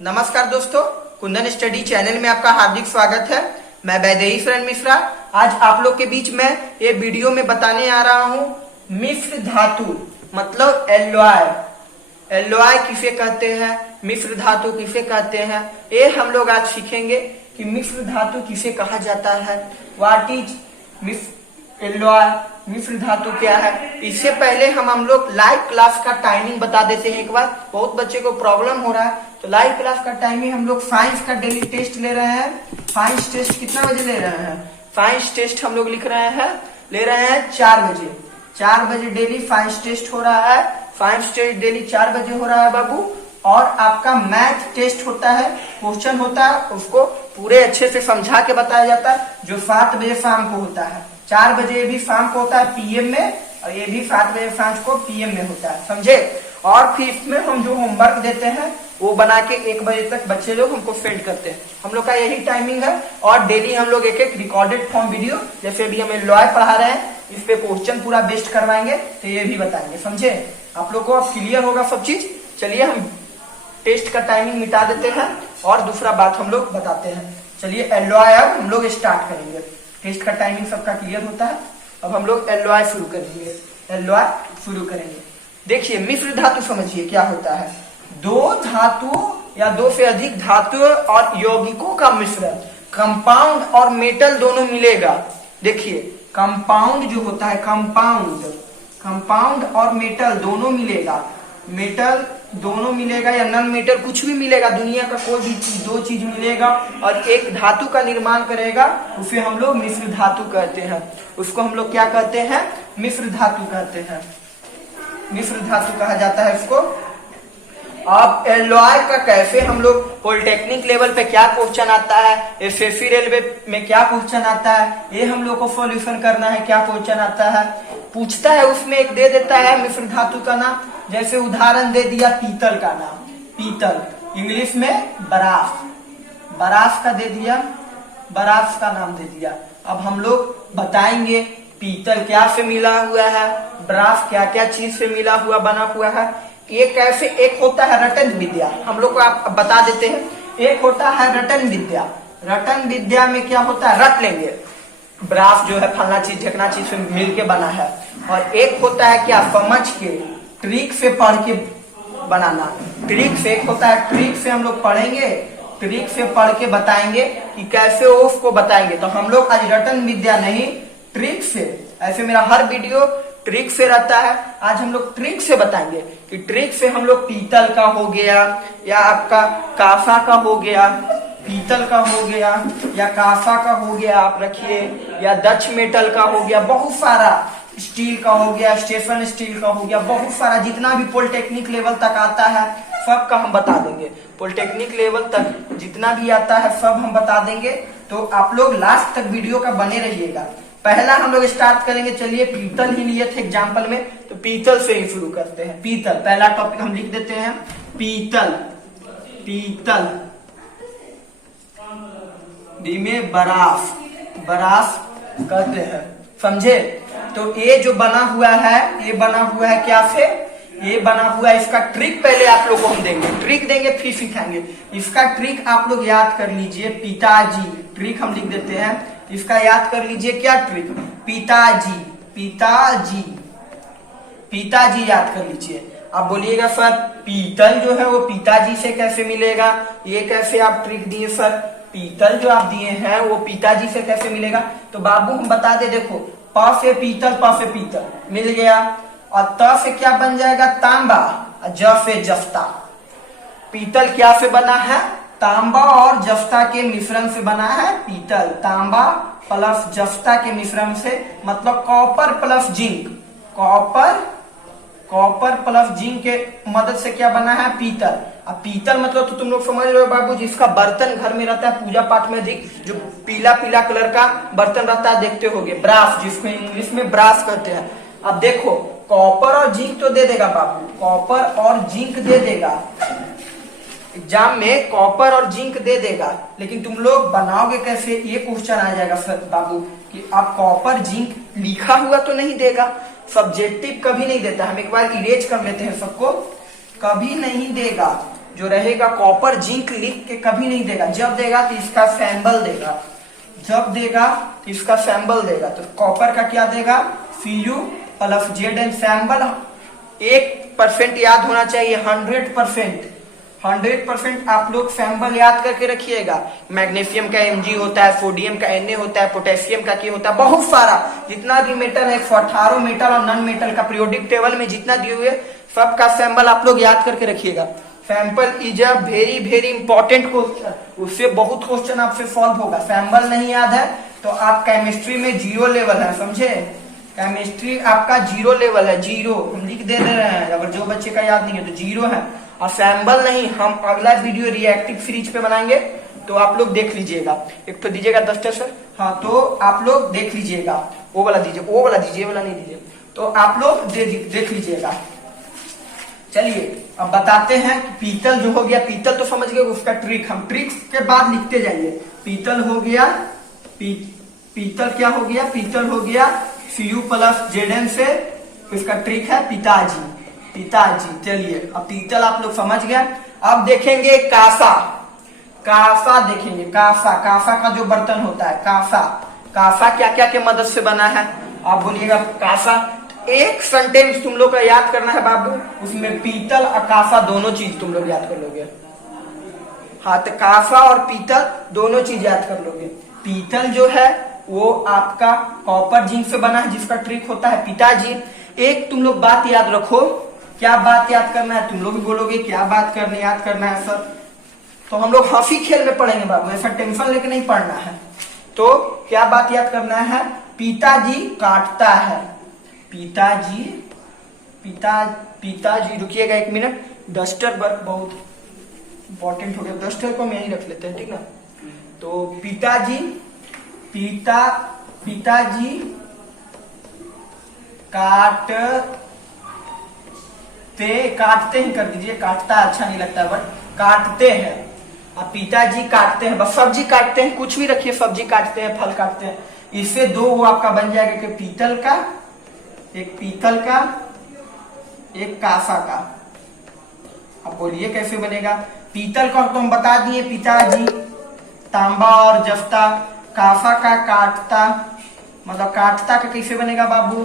नमस्कार दोस्तों, Kundan study channel में आपका हार्दिक स्वागत है। मैं वैदेही शरण मिश्रा आज आप लोग के बीच में ये वीडियो में बताने आ रहा हूँ मिश्र धातु मतलब एलॉय। एलॉय किसे कहते हैं, मिश्र धातु किसे कहते हैं, ये हम लोग आज सीखेंगे कि मिश्र धातु किसे कहा जाता है। व्हाट इज एलॉय, मिश्र धातु क्या है। इससे पहले हम लोग लाइव क्लास का टाइमिंग बता देते हैं। एक बार बहुत बच्चे को प्रॉब्लम हो रहा है, तो लाइव क्लास का टाइमिंग हम लोग साइंस का डेली टेस्ट ले रहे हैं। साइंस टेस्ट कितना बजे ले रहे हैं, साइंस टेस्ट हम लोग ले रहे हैं 4 बजे। 4 बजे डेली साइंस टेस्ट हो रहा है। साइंस टेस्ट डेली 4 बजे हो रहा है बाबू। और आपका मैथ टेस्ट होता है, क्वेश्चन होता है, उसको पूरे अच्छे से समझा के बताया जाता है, जो 7 बजे शाम को होता है। 4 बजे भी शाम को होता है पीएम में, और ये भी 7 बजे शाम को पीएम में होता है, समझे। और फिर इसमें हम जो होमवर्क देते हैं वो बना के 1 बजे तक बच्चे लोग हमको सेंड करते हैं। हम लोग का यही टाइमिंग है। और डेली हम लोग एक रिकॉर्डेड फॉर्म वीडियो, जैसे अभी हमें लॉय पढ़ा रहे हैं, इस पे क्वेश्चन पूरा बेस्ट करवाएंगे, तो ये भी बताएंगे, समझे। आप लोग को अब क्लियर होगा सब चीज। चलिए हम टेस्ट का टाइमिंग मिटा देते हैं और दूसरा बात हम लोग बताते हैं। चलिए एलॉय अब हम लोग स्टार्ट करेंगे। टेस्ट का टाइमिंग सबका क्लियर होता है। अब हम लोग एलॉय शुरू करेंगे। एलॉय शुरू करेंगे। देखिए मिश्र धातु समझिए क्या होता है। 2 धातु या 2 से अधिक धातु और यौगिकों का मिश्रण, कंपाउंड और मेटल दोनों मिलेगा। देखिए कंपाउंड जो होता है, कंपाउंड और मेटल दोनों मिलेगा। मेटल दोनों मिलेगा या नॉन मेटल कुछ भी मिलेगा, दुनिया का कोई भी चीज, 2 चीज मिलेगा और एक धातु का निर्माण करेगा, उसे हम लोग मिश्र धातु कहते हैं। उसको हम लोग क्या कहते हैं, मिश्र धातु कहते हैं। मिश्र धातु कहा जाता है इसको। अब एलॉय का कैसे हम लोग पॉलिटेक्निक लेवल पे क्या क्वेश्चन आता है, एसएससी रेलवे में क्या क्वेश्चन आता है, ये हम लोग को सॉल्यूशन करना है। क्या क्वेश्चन आता है पूछता है, उसमें एक दे देता है मिश्र धातु का नाम। जैसे उदाहरण दे दिया पीतल का नाम, पीतल, इंग्लिश में बरास, बरास का दे दिया, बरास का नाम दे दिया। अब हम लोग बताएंगे पीतल क्या से मिला हुआ है, ब्रास क्या क्या चीज से मिला हुआ बना हुआ है। ये कैसे, एक होता है रटन विद्या, हम लोग को आप बता देते हैं। एक होता है रटन विद्या। रटन विद्या में क्या होता है, रट लेंगे ब्रास जो है फलना चीज ढकना चीज से मिल के बना है। और एक होता है क्या, समझ के, ट्रिक से पढ़ के बनाना। ट्रिक से एक होता है, ट्रिक से हम लोग पढ़ेंगे, ट्रिक से पढ़ के बताएंगे कि कैसे उसको बताएंगे। तो हम लोग आज रटन विद्या नहीं, ट्रिक से, ऐसे मेरा हर वीडियो ट्रिक से रहता है। आज हम लोग ट्रिक से बताएंगे कि ट्रिक से हम लोग पीतल का हो गया या आपका कासा का हो गया, पीतल का हो गया या कासा का हो गया, आप रखिए, या डच मेटल का हो गया, बहुत सारा, स्टील का हो गया, स्टेफन स्टील का हो गया, बहुत सारा जितना भी पॉलिटेक्निक लेवल तक आता है सब का हम बता देंगे। पॉलिटेक्निक लेवल तक जितना भी आता है सब हम बता देंगे। तो आप लोग लास्ट तक वीडियो का बने रहिएगा। पहला हम लोग स्टार्ट करेंगे, चलिए पीतल ही लिए थे एग्जाम्पल में, तो पीतल से ही शुरू करते हैं। पीतल पहला टॉपिक हम लिख देते हैं, पीतल। पीतल डी में बरास, बरास कहते हैं, समझे। तो ये जो बना हुआ है, ये बना हुआ है क्या से, ये बना हुआ है, इसका ट्रिक पहले आप लोग को हम देंगे, ट्रिक देंगे फिर सिखाएंगे। इसका ट्रिक आप लोग याद कर लीजिए, पिताजी, ट्रिक हम लिख देते हैं, इसका याद कर लीजिए क्या ट्रिक, पिताजी, पिताजी, पिताजी याद कर लीजिए। आप बोलिएगा सर पीतल जो है वो पिताजी से कैसे मिलेगा, ये कैसे आप ट्रिक दिए सर, पीतल जो आप दिए हैं वो पिताजी से कैसे मिलेगा। तो बाबू हम बता दे, देखो प से पीतल, प से पीतल मिल गया, और त से क्या बन जाएगा, तांबा, और ज से जस्ता। पीतल क्या से बना है, तांबा और जस्ता के मिश्रण से बना है पीतल। तांबा प्लस जस्ता के मिश्रण से, मतलब copper plus zinc, copper plus zinc के मदद से क्या बना है, पीतल। अब पीतल मतलब तो तुम लोग समझ रहे हो बाबू, जिसका बर्तन घर में रहता है पूजा पाठ में अधिक, जो पीला पीला कलर का बर्तन रहता है, देखते होगे, ब्रास, जिसको इंग्लिश में ब्रास कहते हैं। अब देखो कॉपर और जिंक तो दे देगा बाबू, कॉपर और जिंक दे देगा एग्जाम में, कॉपर और जिंक दे देगा, लेकिन तुम लोग बनाओगे कैसे, ये क्वेश्चन आ जाएगा सर बाबू कि आप कॉपर जिंक लिखा हुआ तो नहीं देगा, सब्जेक्टिव कभी नहीं देता। हम एक बार इरेज कर लेते हैं सबको, कभी नहीं देगा। जो रहेगा कॉपर जिंक लिख के कभी नहीं देगा, जब देगा तो इसका सैंबल देगा, जब देगा तो इसका सैंबल देगा। तो कॉपर का क्या देगा, Cu प्लस Zn सैंबल 1% याद होना चाहिए, 100% आप लोग सैंबल याद करके रखिएगा। मैग्नीशियम का Mg होता है, सोडियम का Na होता है, पोटेशियम का क्या होता है, बहुत सारा जितना भी मेटल है 118 मेटल और नॉन मेटल का पीरियोडिक टेबल में जितना दिए हुए सबका सैंबल आप लोग याद करके रखिएगा। Sample is a very very important question, उससे बहुत क्वेश्चन आपसे सॉल्व होगा। सैंपल नहीं याद है तो आप केमिस्ट्री में 0 लेवल है, समझे, केमिस्ट्री आपका 0 लेवल है, 0 हम लिख दे रहे हैं। अगर जो बच्चे का याद नहीं है तो 0 है। और सैंपल नहीं, हम अगला वीडियो रिएक्टिव फ्रीज पे बनाएंगे तो आप लोग देख लीजिएगा। एक तो दीजिएगा 10 सर, हाँ तो आप लोग देख लीजिएगा, वो वाला दीजिए, वो वाला दीजिए, वाला नहीं दीजिए, तो आप लोग देख लीजिएगा। चलिए अब बताते हैं कि पीतल जो हो गया, पीतल तो समझ गए, उसका ट्रिक हम ट्रिक्स के बाद लिखते जाइए। पीतल हो गया, पीतल क्या हो गया, पीतल हो गया Cu प्लस Zn से, इसका ट्रिक है पिताजी, पिताजी। चलिए अब पीतल आप लोग समझ गए। अब देखेंगे कासा, कासा देखेंगे, कासा, कासा का जो बर्तन होता है कासा, कासा क्या क्या के मदद से बना है आप बोलिएगा कासा। एक सेंटेंस तुम लोग का याद करना है बाबू, उसमें पीतल और कासा दोनों चीज तुम लोग याद कर लोगे। हाँ तो कासा और पीतल दोनों चीज याद कर लोगे। पीतल जो है वो आपका कॉपर जिंक से बना है, जिसका ट्रिक होता है पिताजी। एक तुम लोग बात याद रखो, क्या बात याद करना है, तुम लोग भी बोलोगे क्या बात करने याद करना है सर, तो हम लोग हंसी खेल में पढ़ेंगे बाबू, ऐसा टेंशन लेके नहीं पढ़ना है। तो क्या बात याद करना है, पिताजी काटता है, पिताजी, पिताजी रुकिएगा 1 मिनट, डस्टर बहुत इंपॉर्टेंट हो गया, डस्टर को हम यहीं रख लेते हैं, ठीक ना। तो पिताजी, पिताजी काटते ही कर दीजिए, काटता अच्छा नहीं लगता बट काटते हैं। अब पिताजी काटते हैं, बस सब्जी काटते हैं, कुछ भी रखिए, सब्जी काटते हैं, फल काटते हैं। इससे 2 वो आपका बन जाएगा कि पीतल का, एक पीतल का, एक कासा का। अब बोलिए कैसे बनेगा। पीतल का तो हम बता दिए पिताजी, तांबा और जफ्ता। कासा का काटता, मतलब काटता का कैसे बनेगा बाबू,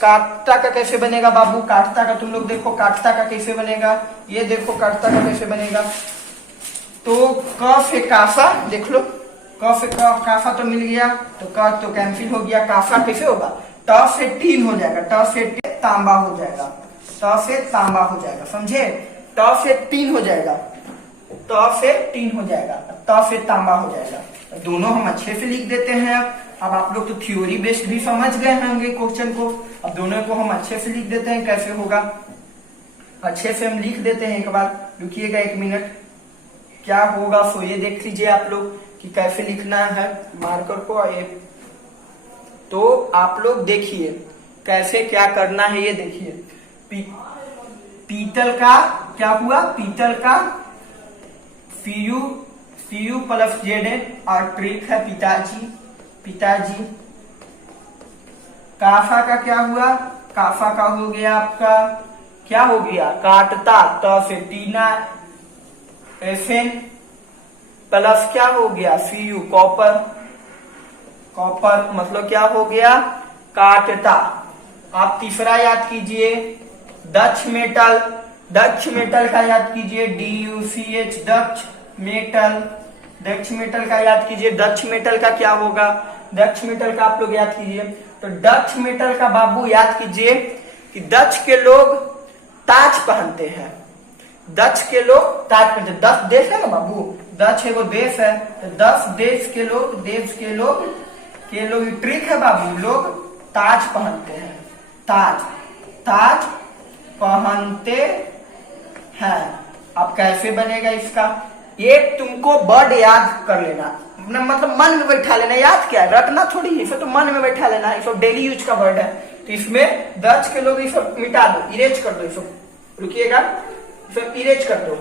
काटता का कैसे बनेगा बाबू, काटता का तुम लोग देखो, काटता का कैसे बनेगा, ये देखो काटता का कैसे बनेगा। तो क से कासा देख लो, क से कासा तो मिल गया, तो क तो कैंसिल हो गया, कासा कैसे होगा, ट से टीन हो जाएगा, ट से तांबा हो जाएगा, ट से तांबा हो जाएगा, समझे, ट से टीन हो जाएगा, ट से टीन हो जाएगा, ट से तांबा हो जाएगा। दोनों हम अच्छे से लिख देते हैं। अब आप लोग तो थ्योरी बेस्ड भी समझ गए होंगे क्वेश्चन को, अब दोनों को हम अच्छे से लिख देते हैं, कैसे होगा अच्छे से हम लिख देते हैं। एक बार रुकिएगा 1 मिनट, क्या होगा सो ये देख लीजिए आप लोग कि कैसे लिखना है मार्कर को। ये तो आप लोग देखिए कैसे क्या करना है, ये देखिए। पीतल का क्या हुआ, पीतल का Cu प्लस Zn और ट्रिक है पिताजी, पिताजी। काफा का क्या हुआ, काफा का हो गया आपका, क्या हो गया, काटता, तो से टीना, Fn प्लस क्या हो गया Cu, कॉपर, कॉपर मतलब क्या हो गया, काटता। आप तीसरा याद कीजिए, डच मेटल, डच मेटल का याद कीजिए, DuCH, Dutch metal, Dutch metal का याद कीजिए। डच मेटल का क्या होगा, डच मेटल का आप लोग याद कीजिए। तो डच मेटल का बाबू याद कीजिए कि डच के लोग ताज पहनते हैं, डच के लोग ताज पहनते हैं। 10 देश है ना बाबू, डच है वो देश है, तो 10 देश के लोग, देश के लोग ट्रिक है बाबू, लोग ताज पहनते हैं, ताज, ताज पहनते हैं। अब कैसे बनेगा इसका, ये तुमको वर्ड याद कर लेना, मतलब मन में बैठा लेना, याद क्या है, रटना थोड़ी, इसे तो मन में बैठा लेना है, सब डेली यूज का वर्ड है। तो इसमें डच के लोग इसे मिटा दो, इरेज कर दो, इसे रुकिएगा, इसे इरेज कर दो,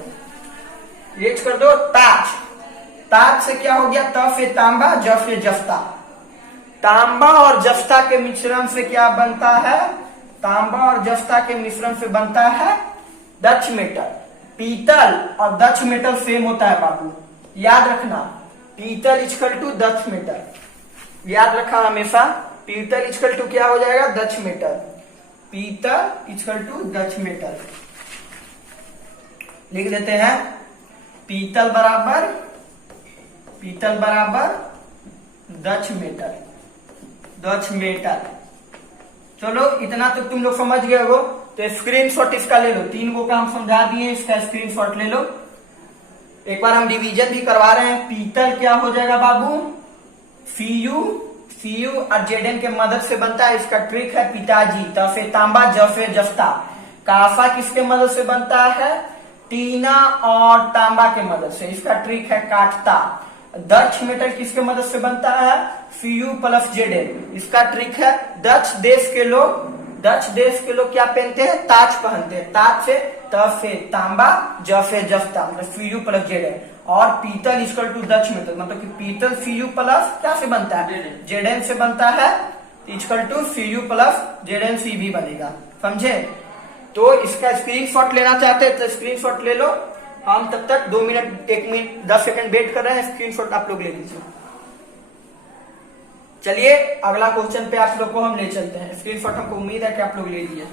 इरेज कर दो। ताज, ताज से क्या हो गया, त से तांबा, ज से जफ्ता। तांबा और जफ्ता के मिश्रण से क्या बनता है, तांबा और जफ्ता के मिश्रण से बनता है डच मेटल। पीतल और दक्ष मेटल सेम होता है बाबू, याद रखना। पीतल इक्वल टू दक्ष मेटल, याद रखा हमेशा। पीतल इक्वल टू क्या हो जाएगा, दक्ष मेटल। पीतल इक्वल टू दक्ष मेटल लिख देते हैं। पीतल बराबर दक्ष मेटल, दक्ष मेटल। चलो इतना तो तुम लोग समझ गए हो, तो स्क्रीनशॉट इसका ले लो। 3 को काम समझा दिए, इसका स्क्रीनशॉट ले लो। एक बार हम डिवीजन भी करवा रहे हैं। पीतल क्या हो जाएगा बाबू, Cu और Zn के मदद से बनता है, इसका ट्रिक है पिताजी। तफे तांबा, जफे जफ्ता। काफा किसके मदद से बनता है, टीना और तांबा के मदद से, इसका ट्रिक है काटता। दक्ष मेटल किसके मदद से बनता है, Cu प्लस Zn, इसका ट्रिक है। दक्ष देश के लोग क्या पहनते हैं, ताज पहनते हैं। ताज से तफे तांबा, जफे जफ्ता, मतलब Cu प्लस Zn। और पीतल इक्वल टू दक्ष मेटल, मतलब कि पीतल Cu प्लस क्या से बनता है, Zn से बनता है, equal to Cu plus Zn भी बनेगा, समझे। तो इसका स्क्रीनशॉट लेना चाहते हैं तो स्क्रीनशॉट ले लो। हम तब तक 2 मिनट 1 मिनट 10 सेकंड वेट कर रहे हैं, स्क्रीनशॉट आप लोग ले लीजिए। चलिए अगला क्वेश्चन पे आप लोग को हम ले चलते हैं। स्क्रीनशॉट हमको उम्मीद है कि आप लोग ले लिए।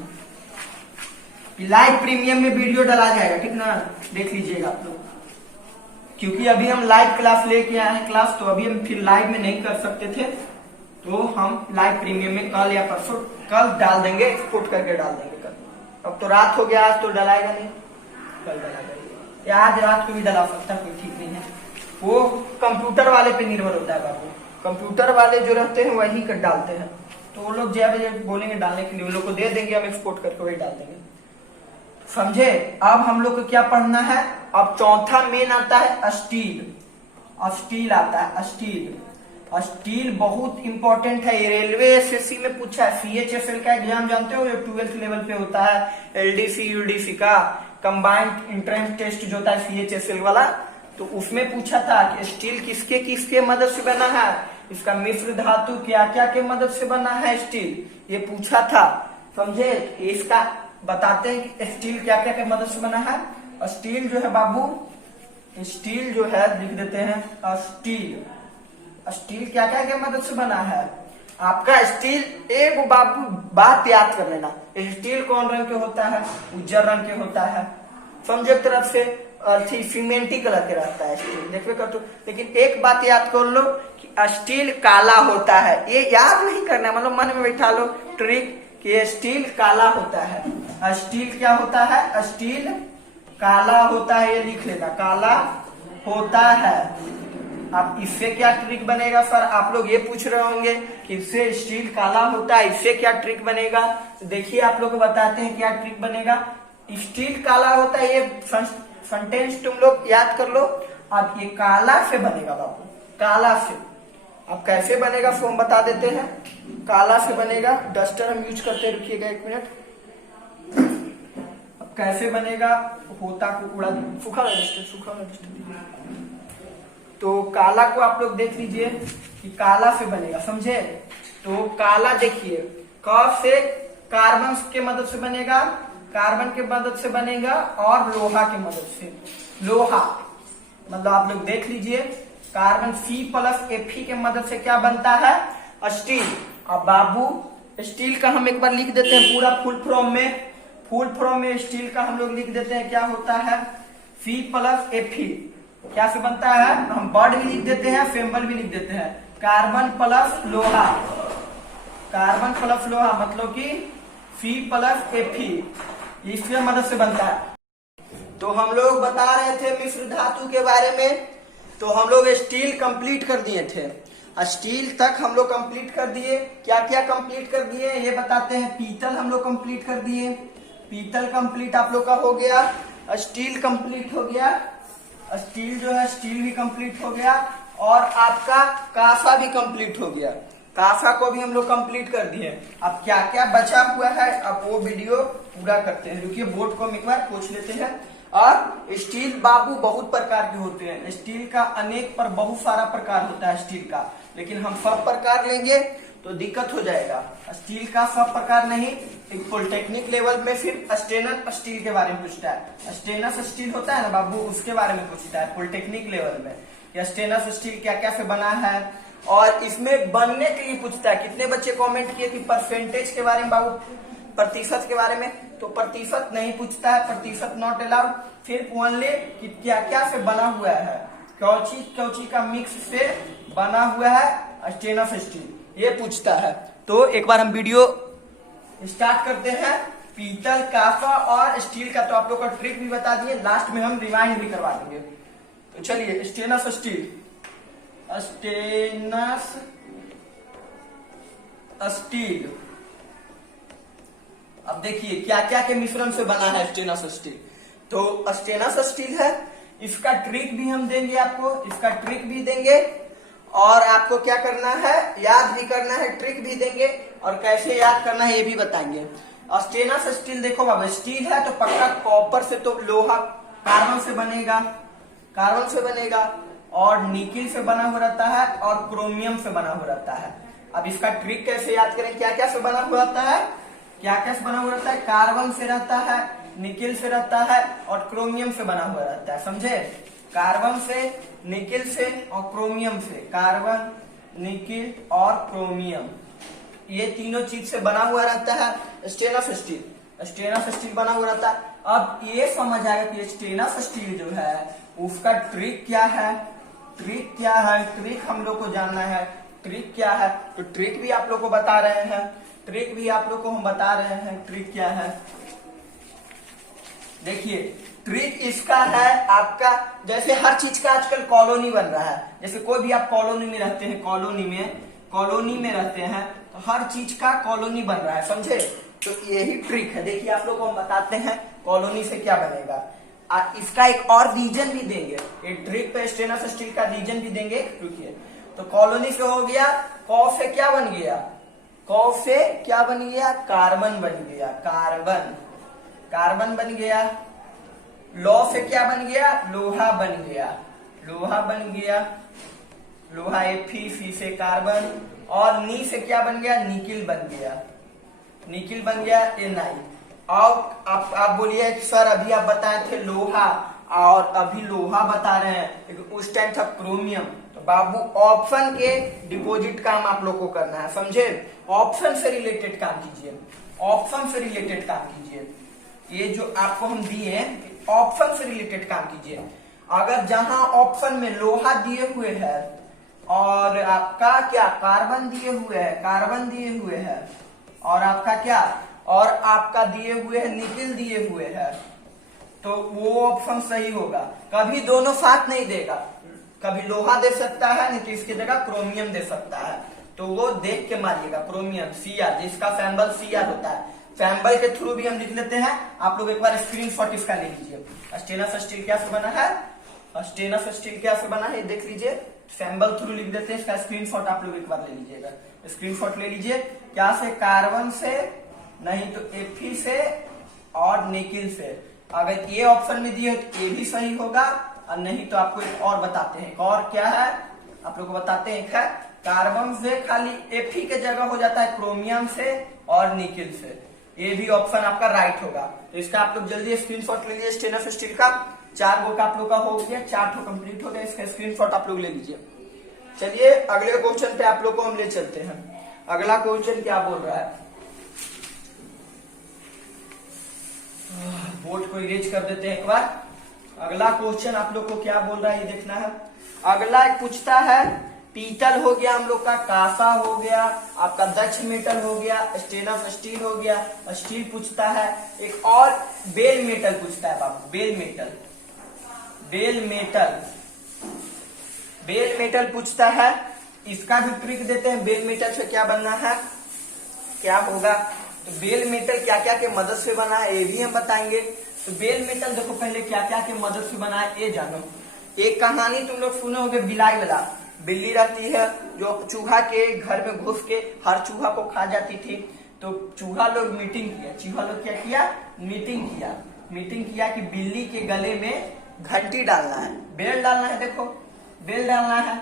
लाइव प्रीमियम में वीडियो डाला जाएगा, ठीक ना, देख लीजिएगा आप लोग। क्योंकि अभी हम लाइव क्लास लेके आए हैं क्लास, तो अभी हम फिर लाइव में नहीं कर सकते थे, तो हम लाइव प्रीमियम में कल या परसों कल डाल देंगे, एक्सपोर्ट करके डाल देंगे कल। अब तो रात हो गया, आज तो डलाएगा नहीं, कल डलाएगा, या आज रात को भी डला सकता है, कोई ठीक नहीं है। वो कंप्यूटर वाले पे निर्भर होता है बाबू। कंप्यूटर वाले जो रहते हैं वही कर डालते हैं, तो वो लोग जब बोलेंगे डालने के लिए, उन लोग को दे देंगे, हम एक्सपोर्ट करके वही डाल देंगे, समझे। अब हम लोग को क्या पढ़ना है, अब चौथा मेन आता है स्टील। स्टील आता है, स्टील बहुत इंपॉर्टेंट है। ये रेलवे एसएससी में पूछा है। CHSL का एग्जाम जानते हो, जो 12th लेवल पे होता है, LDC UDC का कंबाइंड एंट्रेंस टेस्ट जो होता है CHSL वाला, तो उसमें पूछा था कि स्टील किसके किसके मदद से बना है, इसका मिश्र धातु क्या क्या के मदद से बना है स्टील, ये पूछा था, समझे। इसका बताते हैं कि स्टील क्या क्या के मदद से बना है। स्टील जो है बाबू, स्टील जो है लिख देते हैं, स्टील क्या क्या के मदद से बना है आपका। स्टील एक बाबू बात याद कर लेना, स्टील कौन रंग के होता है, उज्जर रंग के होता है, समझे। एक तरफ से अर्थी सीमेंटी कलर के रहता है स्टील, देखिए कर तो। लेकिन एक बात याद कर लो कि स्टील काला होता है, ये याद नहीं करना, मतलब मन में बैठा लो ट्रिक कि स्टील काला होता है। स्टील क्या होता है, स्टील काला होता है, ये लिख लेना, काला होता है। अब इससे क्या ट्रिक बनेगा सर, आप लोग ये पूछ रहे होंगे कि इससे स्टील काला होता है, इससे क्या ट्रिक बनेगा। तो देखिए आप लोग को बताते हैं क्या ट्रिक बनेगा। स्टील काला होता है, ये सेंटेंस तुम लोग याद कर लो। अब ये काला से बनेगा बाबू, काला से। अब कैसे बनेगा सो हम बता देते हैं। काला से बनेगा, डस्टर हम यूज करते, रुकिएगा 1 मिनट। अब कैसे बनेगा, होता को उड़ा, सूखा डस्टर। तो काला को आप लोग देख लीजिए कि काला से बनेगा, समझे। तो काला देखिए, क से कार्बन के मदद से बनेगा, कार्बन के मदद से बनेगा, और लोहा के मदद से। लोहा मतलब आप लोग देख लीजिए, कार्बन C प्लस Fe के मदद से क्या बनता है, स्टील। अब बाबू स्टील का हम एक बार लिख देते हैं पूरा फुल फॉर्म में स्टील का हम लोग लिख देते हैं, क्या होता है, C प्लस Fe क्या से बनता है, हम वर्ड भी लिख देते हैं, सिंबल भी लिख देते हैं, कार्बन प्लस लोहा, मतलब कि C प्लस Fe, इसके मदद से बनता है। तो हम लोग बता रहे थे मिश्र धातु के बारे में, तो हम लोग स्टील कंप्लीट कर दिए थे, स्टील तक हम लोग कंप्लीट कर दिए। क्या क्या कंप्लीट कर दिए ये बताते हैं। पीतल हम लोग कंप्लीट कर दिए, पीतल कंप्लीट आप लोग का हो गया, स्टील कंप्लीट हो गया, स्टील जो है स्टील भी कंप्लीट हो गया, और आपका कासा भी कंप्लीट हो गया। कासा को भी हम लोग कंप्लीट कर दिए। अब क्या क्या बचा हुआ है, अब वो वीडियो पूरा करते हैं। रुकिए बोर्ड को हम एक बार पूछ लेते हैं। और स्टील बाबू बहुत प्रकार के होते हैं, स्टील का अनेक पर बहुत सारा प्रकार होता है स्टील का, लेकिन हम सब प्रकार लेंगे तो दिक्कत हो जाएगा। स्टील का सब प्रकार नहीं, एक पॉलिटेक्निक लेवल में फिर स्टेनलेस स्टील के बारे में पूछता है। स्टेनलेस स्टील होता है ना बाबू, उसके बारे में पूछता है पॉलिटेक्निक लेवल में, या स्टेनलेस स्टील क्या क्या से बना है। और इसमें बनने के लिए पूछता है। कितने बच्चे कमेंट किए कि परसेंटेज के बारे में बाबू, प्रतिशत के बारे में, तो प्रतिशत नहीं पूछता है, प्रतिशत नॉट अलाउड। फिर ओनली कि क्या क्या से बना हुआ है, कौची का मिक्स से बना हुआ है स्टेनलेस स्टील, ये पूछता है। तो एक बार हम वीडियो स्टार्ट करते हैं। पीतल, कांसा और स्टील का तो आप लोग का ट्रिक भी बता दिए, लास्ट में हम रिवाइंड भी करवा देंगे। तो चलिए, स्टेनलेस स्टील, स्टेनलेस स्टील, अब देखिए क्या क्या के मिश्रण से बना है स्टेनलेस स्टील। तो स्टेनलेस स्टील है, इसका ट्रिक भी हम देंगे आपको, इसका ट्रिक भी देंगे और आपको क्या करना है, याद भी करना है, ट्रिक भी देंगे और कैसे याद करना है ये भी बताएंगे। स्टेनलेस स्टील देखो बाबा, स्टील है तो पक्का कॉपर से, तो लोहा कार्बन से बनेगा, कार्बन से बनेगा, और निकिल से बना हुआ रहता है और क्रोमियम से बना हुआ रहता है। अब इसका ट्रिक कैसे याद करें, क्या क्या से बना हुआ रहता है, क्या क्या से बना हुआ रहता है, कार्बन से रहता है, निकिल से रहता है और क्रोमियम से बना हुआ रहता है, समझे। कार्बन से, निकिल से और क्रोमियम से, कार्बन, निकिल और क्रोमियम, ये तीनों चीज से बना हुआ रहता है स्टेनलेस स्टील। स्टेनलेस स्टील बना हुआ रहता है। अब ये समझ आएगा कि स्टेनलेस स्टील जो है उसका ट्रिक क्या है, ट्रिक क्या है, ट्रिक हम लोग को जानना है, ट्रिक क्या है। तो ट्रिक भी आप लोग को बता रहे हैं, ट्रिक भी आप लोग को हम बता रहे हैं, ट्रिक क्या है। देखिए ट्रिक इसका है आपका, जैसे हर चीज का आजकल कॉलोनी बन रहा है, जैसे कोई भी आप कॉलोनी में रहते हैं, कॉलोनी में रहते हैं, तो हर चीज का कॉलोनी बन रहा है, समझे। तो यही ट्रिक है। देखिए आप लोग को हम बताते हैं कॉलोनी से क्या बनेगा। इसका एक और रीजन भी देंगे, एक ट्रिक पे स्टेनलेस स्टील का रीजन भी देंगे, रुकिए। तो कॉलोनी से हो गया, कॉ से क्या बन गया, कॉ से क्या बन गया, कार्बन बन गया, कार्बन, कार्बन बन गया। लौ से क्या बन गया, लोहा बन गया, लोहा बन गया, लोहा Fe से कार्बन, और नी से क्या बन गया, निकिल बन गया, निकिल बन गया Na। और आप बोलिए कि सर अभी आप बताए थे लोहा और अभी लोहा बता रहे हैं, लेकिन उस टाइम था क्रोमियम। तो बाबू ऑप्शन के डिपॉजिट काम आप लोग को करना है, समझे। ऑप्शन से रिलेटेड काम कीजिए, ऑप्शन से रिलेटेड काम कीजिए। ये जो आपको हम दिए ऑप्शन से रिलेटेड काम कीजिए। अगर जहां ऑप्शन में लोहा दिए हुए है और आपका क्या कार्बन दिए हुए है, कार्बन दिए हुए है, और आपका क्या, और आपका दिए हुए है निकिल दिए हुए है, तो वो ऑप्शन सही होगा। कभी दोनों साथ नहीं देगा, कभी लोहा दे सकता है, नहीं तो इसकी जगह क्रोमियम दे सकता है, तो वो देख के मारिएगा। क्रोमियम Cr, जिसका सैंबल Cr होता है, सैंबल के थ्रू भी हम लिख लेते हैं। आप लोग एक बार स्क्रीनशॉट इसका ले लीजिए। स्टेनलेस स्टील क्या से बना है, स्टेनलेस स्टील क्या से बना है देख लीजिए, सैंबल थ्रू लिख देते हैं, इसका स्क्रीनशॉट आप लोग एक बार ले लीजिएगा। स्क्रीनशॉट ले लीजिए, क्या से, कार्बन से, नहीं तो Fe से और निकिल से। अगर ये ऑप्शन में दिए तो ये भी सही होगा, और नहीं तो आपको एक और बताते हैं, और क्या है आप लोग को बताते हैं। एक है कार्बन से खाली Fe के जगह हो जाता है क्रोमियम से और निकिल से, ये भी ऑप्शन आपका राइट होगा। तो इसका आप लोग जल्दी स्क्रीनशॉट ले लीजिए। स्टेनलेस स्टील का 4 गो का आप लोग का हो गया, 4 ठो कंप्लीट हो गया, इसका स्क्रीनशॉट आप लोग ले लीजिए। चलिए अगले क्वेश्चन पे आप लोग को हम ले चलते हैं। अगला क्वेश्चन क्या बोल रहा है, बोर्ड को इरेज कर देते हैं एक बार। अगला क्वेश्चन आप लोग को क्या बोल रहा है ये देखना है। अगला एक पूछता है, पीतल हो गया हम लोग का, कांसा हो गया, आपका दक्ष मेटल हो गया, स्टेनलेस स्टील हो गया, स्टील पूछता है, एक और बेल मेटल पूछता है बाबू, bell metal, bell metal, bell metal पूछता है। इसका भी ट्रिक देते हैं, बेल मेटल से क्या बनना है, क्या होगा। तो बेल मेटल क्या क्या के मदद से बना है ये भी हम बताएंगे। तो बेल मेटल देखो पहले क्या क्या के मदद से बना है ये जानो। एक कहानी तुम लोग सुने होंगे, बिलाई वाला, बिल्ली रहती है जो चूहा के घर में घुस के हर चूहा को खा जाती थी। तो चूहा लोग मीटिंग किया, चूहा लोग क्या किया, मीटिंग किया कि बिल्ली के गले में घंटी डालना है, बेल डालना है, देखो बेल डालना है।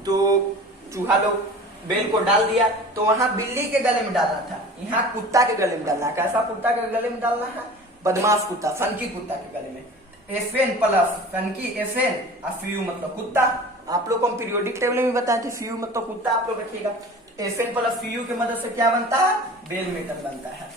तो चूहा लोग बेल को डाल दिया तो वहां बिल्ली के गले में डालना था, यहाँ कुत्ता के गले में डालना है। कैसा कुत्ता के गले में डालना है? बदमाश कुत्ता, फनकी कुत्ता के गले में। FN प्लस फनकी FN और FU मतलब कुत्ता। आप लोग को हम पीरियोडिक टेबल में बताए थे, FU मतलब कुत्ता, आप लोग रखिएगा। FN प्लस FU की मदद से क्या बनता है? बेल मेटल बनता है।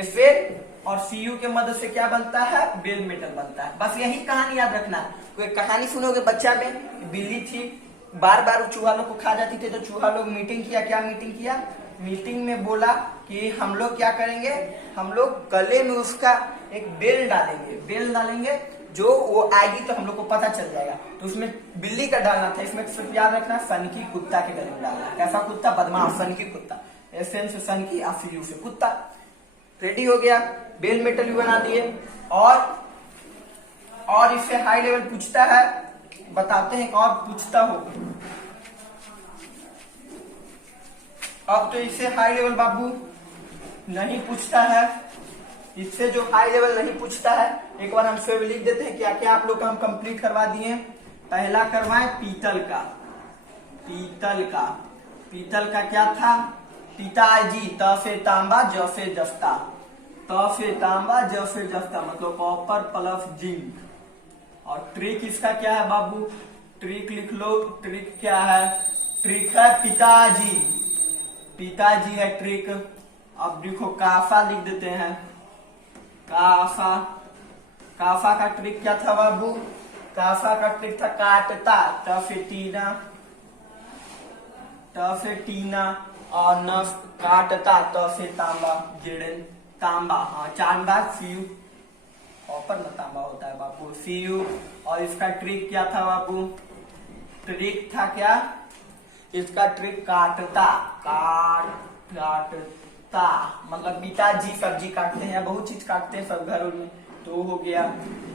FN और FU के मदद से क्या बनता है? बेल मेटल बनता है। बस यही कहानी याद रखना। कोई कहानी सुनोगे बच्चा में, बिल्ली थी, बार बार चूहा लोग को खा जाती थी, तो चूहा लोग मीटिंग किया। क्या मीटिंग किया? मीटिंग में बोला कि हम लोग क्या करेंगे, हम लोग गले में उसका एक बेल डालेंगे, बेल डालेंगे, जो वो आएगी तो हम लोग को पता चल जाएगा। तो उसमें बिल्ली का डालना था, इसमें सिर्फ याद रखना फनकी कुत्ता के गले में डालना है। कैसा कुत्ता? बदमाश फनकी कुत्ता। FN से फनकी और FU से कुत्ता। रेडी हो गया, बेल मेटल भी बना दिए। और इससे हाई लेवल पूछता है, बताते हैं और पूछता हो। अब तो इससे हाई लेवल बाबू नहीं पूछता है, इससे जो हाई लेवल नहीं पूछता है, एक बार हम सब लिख देते हैं क्या क्या आप लोग का हम कंप्लीट करवा दिए। पहला करवाएं पीतल का। पीतल का क्या था? पिताजी, त से तांबा, ज से जस्ता, त से तांबा, ज से जस्ता मतलब कॉपर प्लस जिंक। और ट्रिक इसका क्या है बाबू? ट्रिक लिख लो। ट्रिक क्या है? ट्रिक है पिताजी, पिताजी है ट्रिक। अब देखो काफा लिख देते हैं। काफा का ट्रिक क्या था बाबू? काफा का ट्रिक था काटता, त से टीना और न काटता, त से तांबा, जेड़न तांबा। हाँ, चांद बार FU, कॉपर में तांबा होता है बाबू, FU। और इसका ट्रिक क्या था बाबू? ट्रिक था क्या? इसका ट्रिक काटता, काटता मतलब पिताजी सब्जी काटते हैं, बहुत चीज काटते हैं सब घरों में। तो हो गया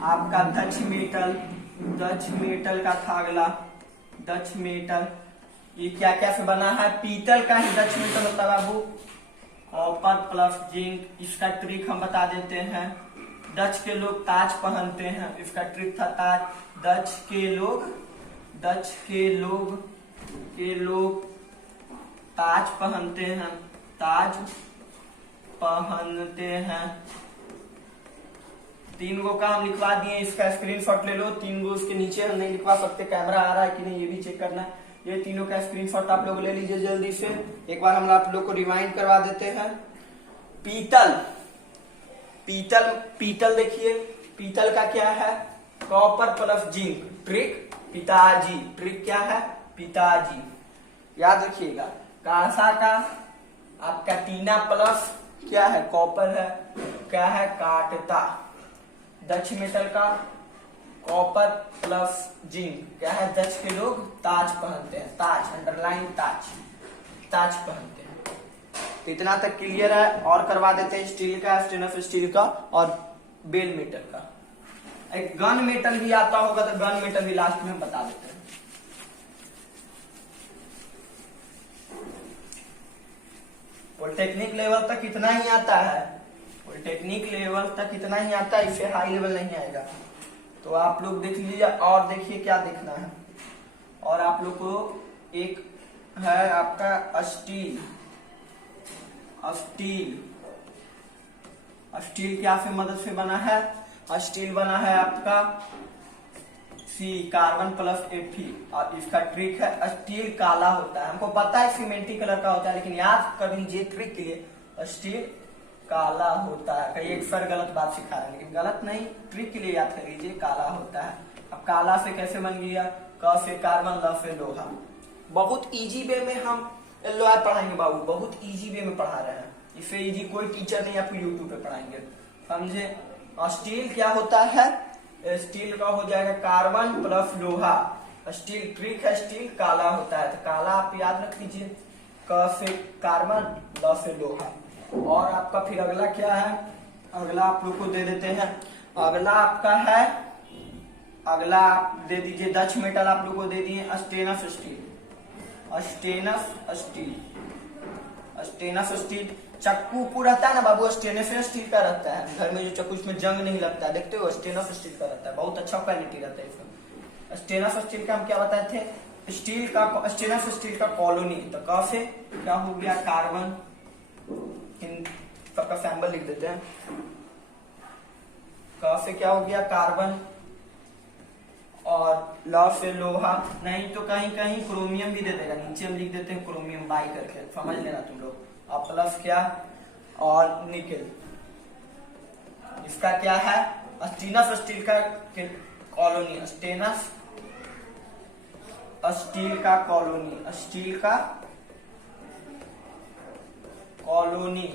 आपका डच मेटल का था अगला। डच मेटल ये क्या क्या से बना है? पीतल का ही डच मेटल होता है बाबू, कॉपर प्लस जिंक। इसका ट्रिक हम बता देते हैं। डच के लोग ताज पहनते हैं, इसका ट्रिक था ताज। डच के लोग ताज पहनते हैं। 3 गो का हम लिखवा दिए, इसका स्क्रीनशॉट ले लो। 3 गो उसके नीचे हम नहीं लिखवा सकते, कैमरा आ रहा है कि नहीं ये भी चेक करना है। ये तीनों का स्क्रीनशॉट आप लोग ले लीजिए जल्दी से। एक बार हम आप लोग को रिवाइंड करवा देते हैं। पीतल देखिए, पीतल का क्या है? Copper plus zinc. ट्रिक पिताजी, ट्रिक क्या है? पिताजी, याद रखिएगा। कांसा का आपका टीना प्लस क्या है? कॉपर है, क्या है? काटता। डच मेटल का कॉपर प्लस जिंक क्या है? डच के लोग ताज पहनते हैं, ताज अंडरलाइन ताज पहनते हैं। तो इतना तक क्लियर है। और करवा देते हैं स्टील का, स्टेनलेस स्टील का और बेल मेटल का। एक गन मेटल भी आता होगा तो गन मेटल भी लास्ट में बता देते हैं। पॉलिटेक्निक लेवल तक इतना ही आता है, पॉलिटेक्निक लेवल तक इतना ही आता है, इससे हाई लेवल नहीं आएगा। तो आप लोग देख लीजिए और देखिए क्या देखना है। और आप लोग को एक है आपका स्टील क्या से मदद से बना है? स्टील बना है आपका कार्बन प्लस Fe। और इसका ट्रिक है स्टील काला होता है। हमको पता है सीमेंटी कलर का होता है, लेकिन याद कर लीजिए ट्रिक के लिए स्टील काला होता है। कई एक सर गलत बात सिखा रहे हैं, लेकिन गलत नहीं, ट्रिक के लिए याद कर लीजिए काला होता है। अब काला से कैसे बन गया? क से कार्बन, ल से लोहा। बहुत इजी वे में हम लोहा पढ़ाएंगे बाबू, बहुत इजी वे में पढ़ा रहे हैं। इससे इजी कोई टीचर नहीं आपको यूट्यूब पे पढ़ाएंगे, समझे। स्टील क्या होता है? स्टील का हो जाएगा कार्बन प्लस लोहा। स्टील ट्रिक है, स्टील काला होता है, तो काला आप याद रख लीजिए। क से कार्बन, ल से लोहा। और आपका फिर अगला क्या है? अगला आप लोग को दे देते हैं। अगला आपका है, अगला आप दे दीजिए डच मेटल आप लोग को दे दिए स्टेनलेस स्टील। चक्कू रहता है ना बाबू, स्टेनलेस स्टील का रहता है। घर में जो चक्कू, उसमें जंग नहीं लगता है, देखते हो, स्टेनलेस स्टील का रहता है, बहुत अच्छा क्वालिटी रहता है इसका। स्टेनलेस स्टील का हम क्या बताए थे? स्टील का, स्टेनलेस स्टील का कॉलोनी, तो क से क्या हो गया कार्बन, इन सबका सैंपल लिख देते हैं। क से क्या हो गया कार्बन, और ल से लोहा, नहीं तो कहीं कहीं क्रोमियम भी दे देगा, नीचे हम लिख देते हैं क्रोमियम बाई करके, समझ लेना तुम लोग। और प्लस क्या, और निकेल। इसका क्या है स्टेनलेस स्टील का कॉलोनी, स्टेनलेस स्टील का कॉलोनी, स्टील का कॉलोनी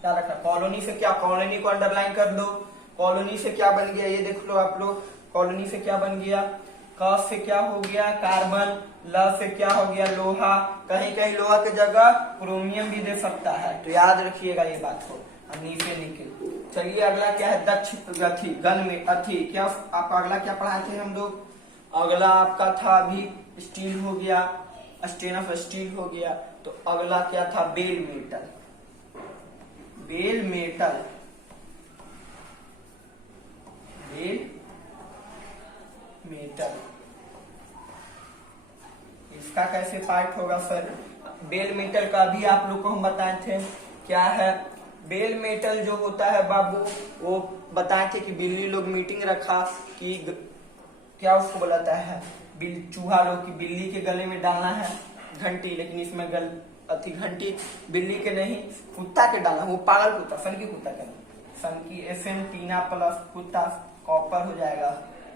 क्या रखना, कॉलोनी से क्या, कॉलोनी को अंडरलाइन कर दो। कॉलोनी से क्या बन गया ये देख लो आप लोग, कॉलोनी से क्या बन गया, क से क्या हो गया कार्बन, ल से क्या हो गया लोहा, कहीं कहीं लोहा की जगह क्रोमियम भी दे सकता है, तो याद रखिएगा ये बात को। नीचे निकल। चलिए अगला क्या है, दक्ष गथी, गन में अथी, क्या आप अगला क्या पढ़ाए थे हम लोग, अगला आपका था अभी स्टील हो गया, स्टेनलेस स्टील हो गया, तो अगला क्या था bell metal, bell metal, bell metal, इसका कैसे पार्ट होगा सर, बेल मेटल का भी आप लोग को हम बताए थे, क्या है बेल मेटल जो होता है बाबू, वो बताए थे कि बिल्ली लोग मीटिंग रखा कि क्या उसको बुलाता है, चूहा लोग की बिल्ली के गले में डालना है घंटी, लेकिन इसमें अति घंटी बिल्ली के नहीं कुत्ता के डालना, वो पागल कुत्ता, सन की कुत्ता का, सन की FN टीना प्लस कुत्ता कॉपर हो जाएगा,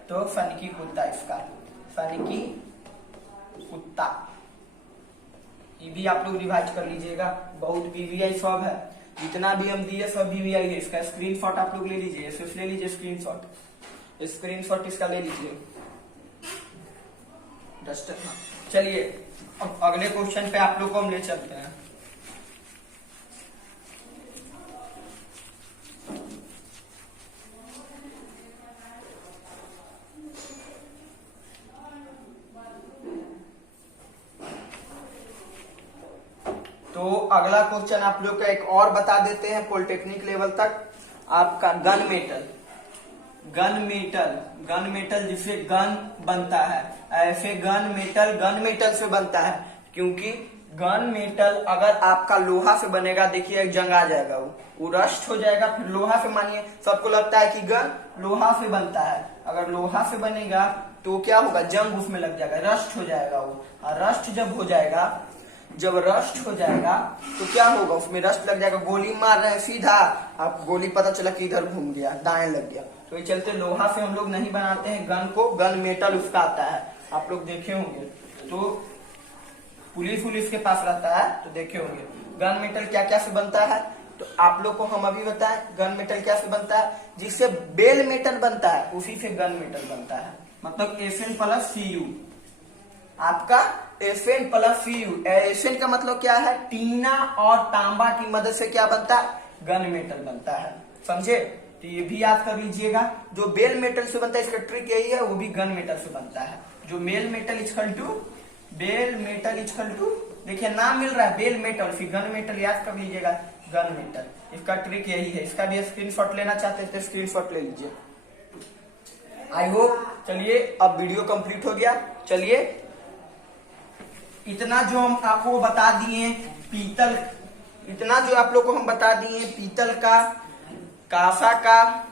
तो सन की कुत्ता, इसका सन की कुत्ता, ये भी आप लोग रिवाइज कर लीजिएगा, बहुत VVI सब है, जितना भी हम दिए सब VVI है, इसका स्क्रीनशॉट आप लोग ले लीजिए, ले लीजिए स्क्रीनशॉट इसका ले लीजिए डस्टर। चलिए अब अगले क्वेश्चन पे आप लोग को हम ले चलते हैं। तो अगला क्वेश्चन आप लोग का एक और बता देते हैं, पॉलिटेक्निक लेवल तक आपका गन मेटल, गन मेटल जिससे गन बनता है, ऐसे गन मेटल से बनता है, क्योंकि गन मेटल अगर आपका लोहा से बनेगा, देखिए एक जंग आ जाएगा, वो रस्ट हो जाएगा, फिर लोहा से, मानिए सबको लगता है कि गन लोहा से बनता है, अगर लोहा से बनेगा तो क्या होगा, जंग उसमें लग जाएगा, रस्ट हो जाएगा वो, और रस्ट जब रस्ट हो जाएगा तो क्या होगा, उसमें रस्ट लग जाएगा, गोली मार रहे हैं सीधा, आप गोली पता चला कि इधर घूम गया, दाएं लग गया, तो ये चलते लोहा से हम लोग नहीं बनाते हैं गन को, गन मेटल उसका आता है, आप लोग देखे होंगे, तो पुलिस के पास रहता है, तो देखे होंगे गन मेटल क्या क्या से बनता है, तो आप लोग को हम अभी बताएं गन मेटल क्या से बनता है, जिससे बेल मेटल बनता है उसी से गन मेटल बनता है, मतलब FN प्लस Cu, आपका FN प्लस Cu, FN का मतलब क्या है, टीना और तांबा की मदद से क्या बनता है, गन मेटल बनता है, समझे, तो ये भी याद कर लीजिएगा, जो बेल मेटल से बनता है इसका ट्रिक यही है, वो भी गन मेटल से बनता है, जो बेल मेटल इक्वल टू देखिए नाम मिल रहा है बेल मेटल, फिर गन मेटल याद कर लीजिएगा, गन मेटल, इसका ट्रिक यही है, इसका भी स्क्रीनशॉट लेना चाहते थे स्क्रीनशॉट ले लीजिए। आई होप, चलिए अब वीडियो कंप्लीट हो गया, चलिए इतना जो हम आपको बता दिए पीतल, इतना जो आप लोग को हम बता दिए पीतल का, कांसा का,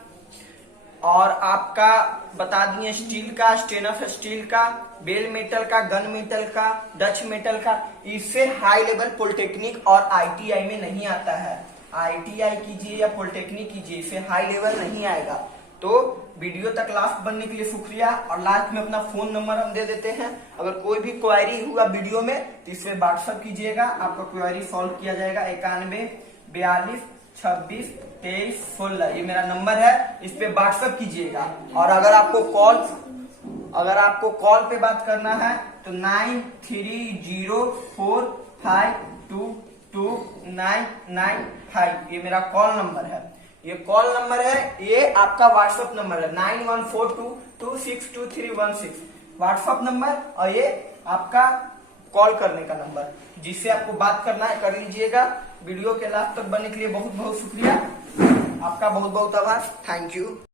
और आपका बता दिए स्टील का, स्टेनलेस स्टील का, बेल मेटल का, गन मेटल का, डच मेटल का, इससे हाई लेवल पॉलिटेक्निक और ITI में नहीं आता है, ITI कीजिए या पॉलिटेक्निक कीजिए, इससे हाई लेवल नहीं आएगा। तो वीडियो तक लास्ट बनने के लिए शुक्रिया, और लास्ट में अपना फोन नंबर हम दे देते हैं, अगर कोई भी क्वेरी हुआ वीडियो में तो इससे व्हाट्सएप कीजिएगा, आपका क्वेरी सॉल्व किया जाएगा। 91 42 26 23 16 ये मेरा नंबर है, इस पे व्हाट्सएप कीजिएगा। और अगर आपको कॉल पे बात करना है तो 9304522995 ये मेरा कॉल नंबर है, ये कॉल नंबर है, ये आपका व्हाट्सएप नंबर है 9142262316 व्हाट्सएप नंबर, और ये आपका कॉल करने का नंबर, जिससे आपको बात करना है कर लीजिएगा। वीडियो के लास्ट तक बनने के लिए बहुत बहुत शुक्रिया, आपका बहुत बहुत आभार, थैंक यू।